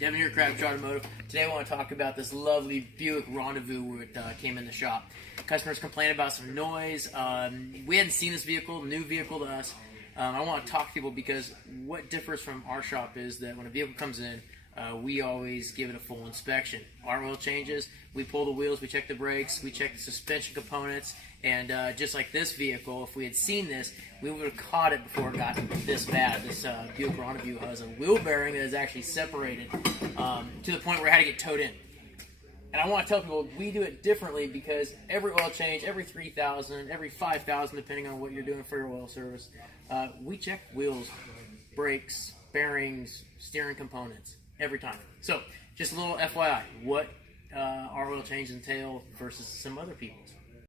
Devin here, Crabtree Automotive. Today I want to talk about this lovely Buick Rendezvous that came in the shop. Customers complained about some noise. We hadn't seen this vehicle, new vehicle to us. I want to talk to people because what differs from our shop is that when a vehicle comes in, we always give it a full inspection. Our oil changes, we pull the wheels, we check the brakes, we check the suspension components, and just like this vehicle, if we had seen this, we would have caught it before it got this bad. This Buick Rendezvous has a wheel bearing that is actually separated to the point where it had to get towed in. And I want to tell people we do it differently because every oil change, every 3,000, every 5,000, depending on what you're doing for your oil service, we check wheels, brakes, bearings, steering components every time. So just a little FYI, what our oil change entail versus some other people's.